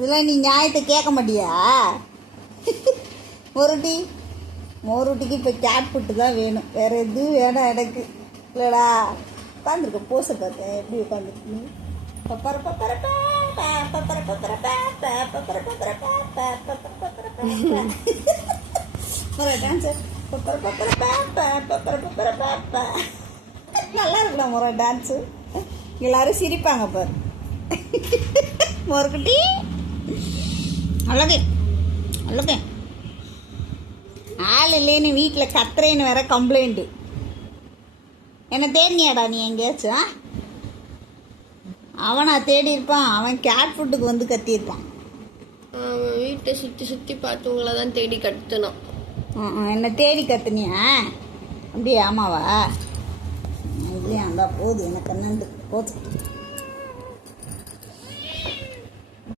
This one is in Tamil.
இதெல்லாம் நீ நியாயத்தை கேட்க மாட்டியா? மோருட்டிக்கு இப்போ கேட் ஃபுட்டு தான் வேணும், வேறு எதுவும் வேணாம் எனக்கு. இல்லைடா உட்காந்துருக்க போஸை பார்த்தேன், எப்படி உட்காந்துருக்கு? பப்பர பப்பர பப்பர பப்பர பப்பர பப்பர டான்ஸு பப்பர பப்பர பப்பர பப்பர பப்ப. நல்லா இருக்கலாம் முறை டான்ஸு. எல்லாரும் சிரிப்பாங்க பாரு. மோருக்குட்டி அழகு அழகு. ஆள் இல்லைன்னு வீட்டில் கத்துறேன்னு வேற கம்ப்ளைண்ட்டு. என்ன தேடினியாடா நீ எங்கேயாச்சும்? அவனா தேடி இருப்பான், அவன் கேட் ஃபுட்டுக்கு வந்து கத்தியிருப்பான். அவன் வீட்டை சுற்றி சுற்றி பார்த்தவங்கள தான் தேடி கத்துனான். என்ன தேடி கத்துனியா? அப்படியே ஆமாவா? இல்லையா? அந்த போகுது எனக்கு என்னண்டு போகுது.